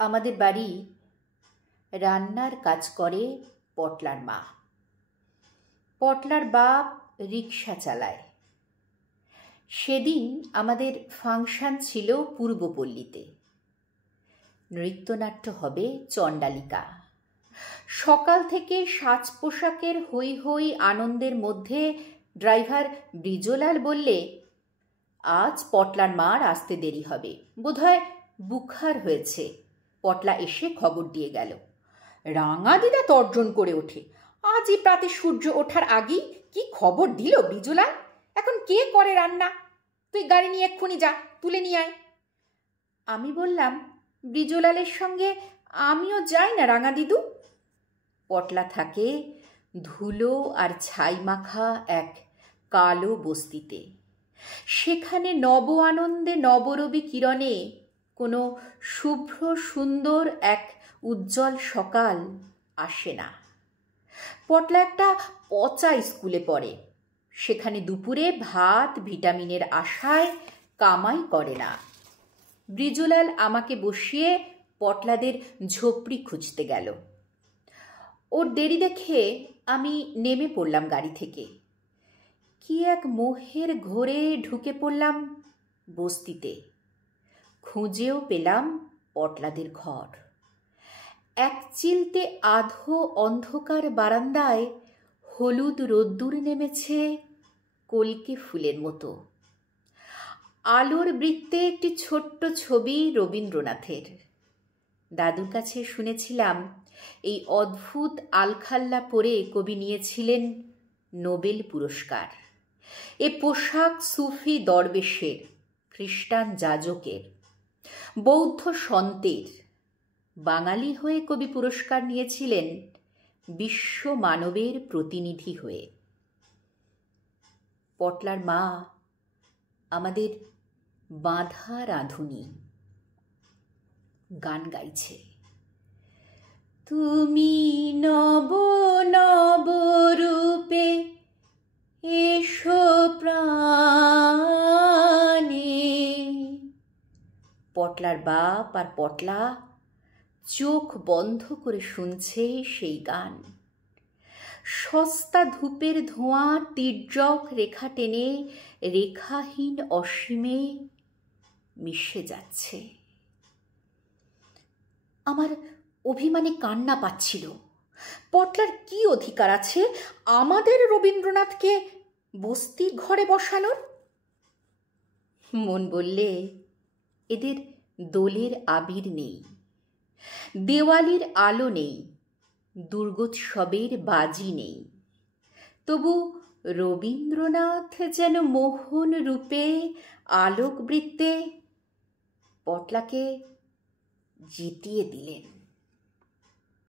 আমাদের বাড়ি রান্নার কাজ করে পটলার মা। পটলার বাপ রিক্সা চালায়। সেদিন আমাদের ফাংশন ছিল পূর্বপল্লীতে। নৃত্যনাট্য হবে চণ্ডালিকা। সকাল থেকে সাজ পোশাকের হৈ হৈ আনন্দের মধ্যে ড্রাইভার ব্রিজলাল বললে, আজ পটলার মার আসতে দেরি হবে, বোধহয় বুখার হয়েছে। পটলা এসে খবর দিয়ে গেল। রাঙা দিদা তর্জন করে ওঠে, আজই প্রাতে সূর্য ওঠার আগেই কি খবর দিল ব্রিজলাল! এখন কে করে রান্না? তুই গাড়ি নিয়ে এক্ষুনি যা, তুলে নিয়ে আয়। আমি বললাম, ব্রিজলালের সঙ্গে আমিও যাই না রাঙা দিদু। পটলা থাকে ধুলো আর ছাই মাখা এক কালো বস্তিতে। সেখানে নব আনন্দে নবরবি কিরণে কোনো শুভ্র সুন্দর এক উজ্জ্বল সকাল আসে না। পটলা একটা পচা স্কুলে পড়ে। সেখানে দুপুরে ভাত ভিটামিনের আশায় কামাই করে না। ব্রিজলাল আমাকে বসিয়ে পটলাদের ঝোপড়ি খুঁজতে গেল। ওর দেরি দেখে আমি নেমে পড়লাম গাড়ি থেকে। কি এক মোহের ঘোরে ঢুকে পড়লাম বস্তিতে। খুঁজেও পেলাম পটলাদের ঘর। এক চিলতে আধো অন্ধকার বারান্দায় হলুদ রোদ্দুর নেমেছে কলকে ফুলের মতো। আলোর বৃত্তে একটি ছোট্ট ছবি রবীন্দ্রনাথের। দাদুর কাছে শুনেছিলাম এই অদ্ভুত আলখাল্লা পরে কবি নিয়েছিলেন নোবেল পুরস্কার। এ পোশাক সুফি দরবেশের, খ্রিস্টান যাজকের, বৌদ্ধ সন্তের। বাঙালি হয়ে কবি পুরস্কার নিয়েছিলেন বিশ্ব মানবের প্রতিনিধি হয়ে। পটলার মা আমাদের বাঁধা রাঁধুনি। গান গাইছে, তুমি নব নব রূপে এসো প্রাণে। পটলার বাপ আর পটলা চোখ বন্ধ করে শুনছে সেই গান। সস্তা ধূপের ধোঁয়া তির্যক রেখা টেনে রেখাহীন অসীমে মিশে যাচ্ছে। আমার অভিমানে কান্না পাচ্ছিল। পটলার কি অধিকার আছে আমাদের রবীন্দ্রনাথকে বস্তির ঘরে বসানোর? মন বললে, এদের দোলের আবির নেই, দেওয়ালির আলো নেই, দুর্গোৎসবের বাজি নেই, তবু রবীন্দ্রনাথ যেন মোহন রূপে আলোক বৃত্তে পটলাকে জিতিয়ে দিলেন।